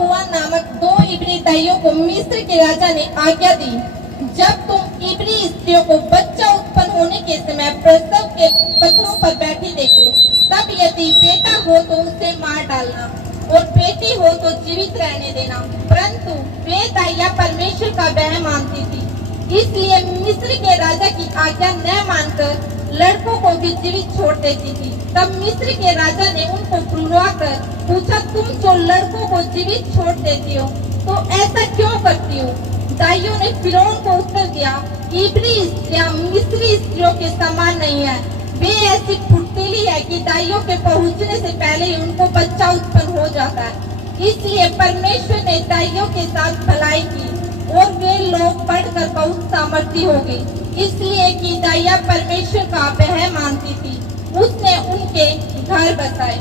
पुआ नामक 2 इब्री दाइयों को मिस्र के राजा ने आज्ञा दी, जब तुम इब्री स्त्रियों को बच्चा उत्पन्न होने के समय प्रसव के पत्थरों पर बैठी देखो, तब यदि बेटा हो तो उसे मार डालना और बेटी हो तो जीवित रहने देना। परंतु वे दाइयाँ परमेश्वर का वह मानती थी, इसलिए मिस्र के राजा की आज्ञा न मानकर लड़कों को भी जीवित छोड़ देती थी। तब मिस्र के राजा ने उनको बुलवाकर पूछा, तुम जो लड़कों को जीवित छोड़ देती हो तो ऐसा क्यों करती हो? दाइयों ने फिरौन को उत्तर दिया, इब्री स्त्रियां मिस्री स्त्रियों के समान नहीं है। वे ऐसी फुर्तीली है कि दाइयों के पहुंचने से पहले ही उनको बच्चा उत्पन्न हो जाता है। इसलिए परमेश्वर ने दाइयों के साथ भलाई की और वे लोग पढ़कर बहुत सामर्थी हो गए, इसलिए कि दाइया परमेश्वर का वह मानती थी। उसने उनके घर बसाए।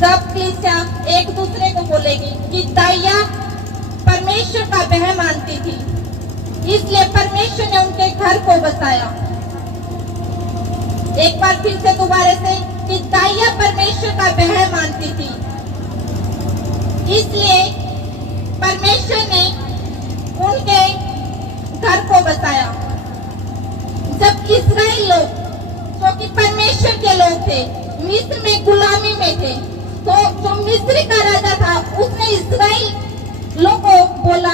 सब कलीसिया एक दूसरे को बोलेगी कि दाइया परमेश्वर का वह मानती थी, इसलिए परमेश्वर ने उनके घर को बसाया। एक बार फिर से दोबारा से कि दाइया परमेश्वर का वह मानती थी, इसलिए परमेश्वर ने उनके घर को बसाया। जब इस्राएल लोग जो कि परमेश्वर के लोग थे मिस्र में गुलामी में थे, तो जो मिस्र का राजा था उसने इस्राएल लोगों को बोला,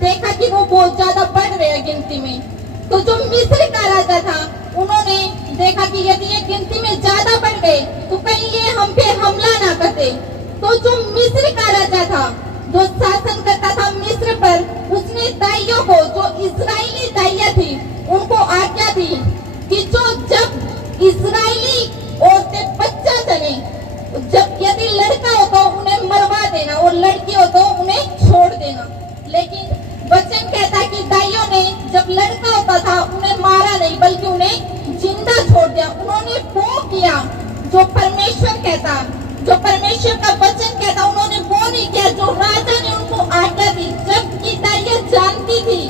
देखा कि वो बहुत ज्यादा बढ़ रहे हैं गिनती में। तो जो मिस्र का राजा था उन्होंने देखा कि यदि ये गिनती में ज्यादा बढ़ गए तो कहीं ये हम पे हमला ना करते। तो जो मिस्र का राजा था जो शासन करता था मिस्र पर, उसने दाइयों को जो इस्राएली दाइया थी उनको आज्ञा दी कि जो जब इस्राएली औरतें बच्चा जने, जब यदि लड़का हो तो उन्हें मरवा देना और लड़की हो तो उन्हें छोड़ देना। लेकिन वचन कहता कि दाइयों ने जब लड़का होता था उन्हें मारा नहीं बल्कि उन्हें जिंदा छोड़ दिया। उन्होंने वो किया जो परमेश्वर कहता, जो परमेश्वर का वचन कहता, उन्होंने वो नहीं किया जो राजा ने उनको आज्ञा दी। जबकि दाइया जानती थी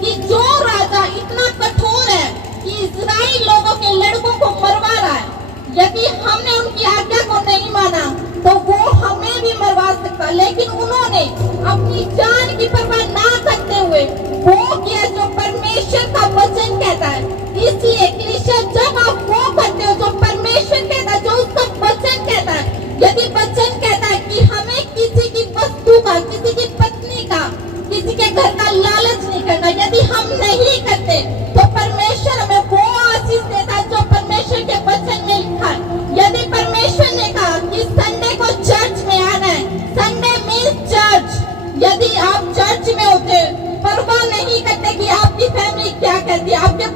कि जो राजा इतना कठोर है कि इस्राएल लोगों के लड़कों को मरवा रहा है, यदि हमने उनकी आज्ञा को नहीं माना तो वो हमें भी मरवा सकता। लेकिन उन्होंने अपनी जान की परवाह ना करते हुए वो किया जो परमेश्वर का वचन कहता है। इसलिए कलीसिया जब आप वो करते हो जो परमेश्वर कहता है, जो उसका वचन कहता है, यदि वचन कहता है कि हमें किसी की वस्तु का, किसी की पत्नी का, किसी के घर का लालच नहीं करना, यदि हम नहीं करते तो परमेश्वर हमें वो आशीष देता जो परमेश्वर के वचन में लिखा है। यदि परमेश्वर ने कहा कि संडे को चर्च में आना है, संडे मीन्स चर्च, यदि आप चर्च में होते परवाह नहीं करते कि आपकी फैमिली क्या कहती है, आपके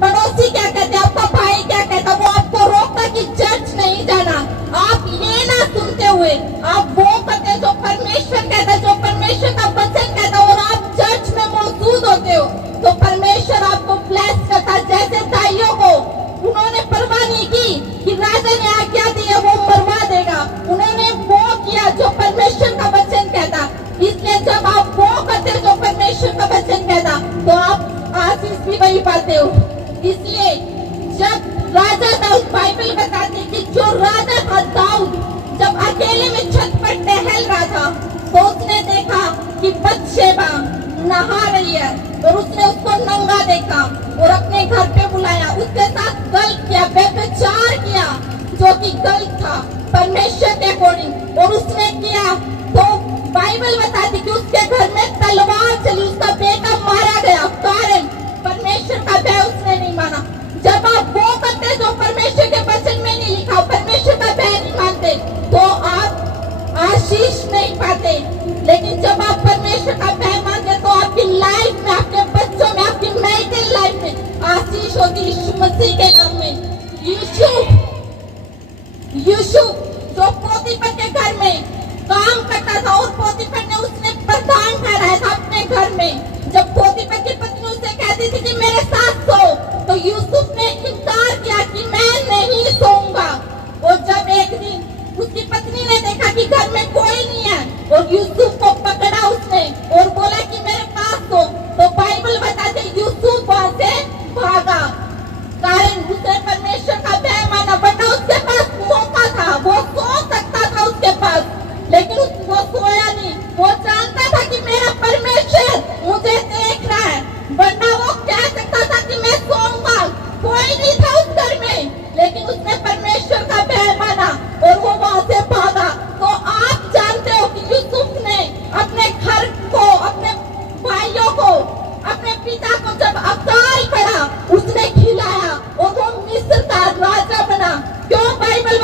पड़ोसी क्या कहते, आपका भाई क्या कहता, वो आपको रोकता कि चर्च नहीं जाना, आप ये ना सुनते हुए आप वो करते जो परमेश्वर कहता, जो परमेश्वर का वचन कहता, और आप चर्च में मौजूद होते हो तो परमेश्वर आपको ब्लेस करता। जैसे दाइयों को उन्होंने परवाह नहीं की कि राजा ने आज्ञा दी है वो मरवा देगा, उन्होंने वो किया जो परमेश्वर का वचन कहता। इसलिए जब आप वो करते जो परमेश्वर का वचन कहता तो आप आशीष भी वही पाते हो। इसलिए जब राजा दाऊद, बाइबल बताती कि जो राजा था दाऊद जब अकेले में छत पर टहल रहा था तो उसने देखा कि बत्शेबा नहा रही है और उसने उसको नंगा देखा और अपने घर पे बुलाया, उसके साथ गलत किया, व्यभिचार किया जो कि गलत था परमेश्वर के अकॉर्डिंग, और उसने किया तो बाइबल बताती कि उसके घर में तलवार चली, उसका बेटा मारा गया, कारण परमेश्वर का भय उसने नहीं माना। जब आप वो करते जो परमेश्वर के वचन में नहीं लिखा, परमेश्वर का भय नहीं मानते तो आप आशीष नहीं पाते। लेकिन जब आप परमेश्वर का भय मानते तो आपकी लाइफ में, आपके बच्चों में, आपकी मैरिटल लाइफ में आशीष होती। यीशु मसीह के नाम में यीशु जो पोतीफर के घर में काम करता था और पोतीफर ने उसने प्रधान ठहराया था अपने घर में। जब पोतीफर की पत्नी उससे कहती थी कि मेरे साथ सो, तो यूसुफ ने इनकार किया कि मैं नहीं सोऊंगा। और जब एक दिन उसकी पत्नी ने देखा कि घर में कोई नहीं है और यूसुफ को पकड़ा उसने और बोला कि मेरे पास सो, तो बाइबल बताते यूसुफ वहां से भागा, कारण उसने परमेश्वर का भय माना। वरना उसके पास मौका था, वो सो सकता था उसके पास, लेकिन वो उसने परमेश्वर का भय माना और वो वहां से भागा। तो आप जानते हो कि यूसुफ ने अपने घर को, अपने भाइयों को, अपने पिता को जब अकाल पड़ा उसने खिलाया और वो मिस्र का राजा बना। क्यों बाइबल